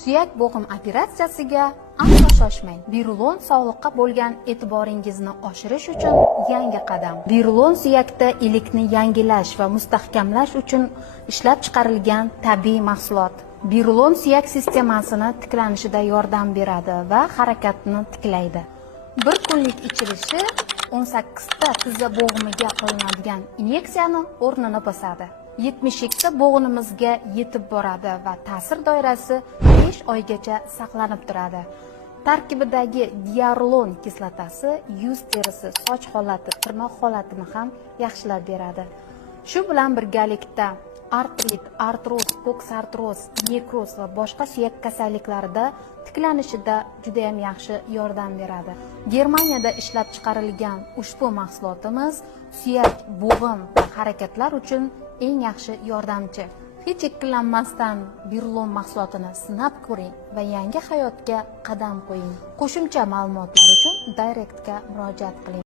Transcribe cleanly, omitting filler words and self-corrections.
Suyak bo'g'im operatsiyasiga aslo shoshmang. Birulon sog'liqqa bo'lgan e'tiboringizni oshirish uchun yangi qadam. Birulon suyakda ilikni yangilash va mustahkamlash uchun ishlab chiqarilgan tabiiy mahsulot. Birulon suyak sistemasini tiklanishida yordam beradi va harakatni tiklaydi. Bir kunlik ichilishi 18 ta tizza bo'g'imiga qilinadigan inyeksiyani o'rnini bosadi. 72 ta bo'g'inimizga yetib boradi va ta'sir doirasi 5 oygacha saqlanib turadi. Tarkibidagi diarulon kislotasi yuz terisi, soch holati, tirnoq holatini ham yaxshilab beradi. Shu bilan birgalikda artrit, artroz, koksartroz, nekroz va boshqa suyak kasalliklarida tiklanishida juda ham yaxshi yordam beradi. Germaniyada ishlab chiqarilgan ushbu mahsulotimiz suyak, bo'g'im va harakatlar uchun eng yaxshi yordamchi. Hech ikkilanmasdan Birulon mahsulotini sinab ko'ring va yangi hayotga qadam qo'ying. Qo'shimcha ma'lumotlar uchun Directga murojaat qiling.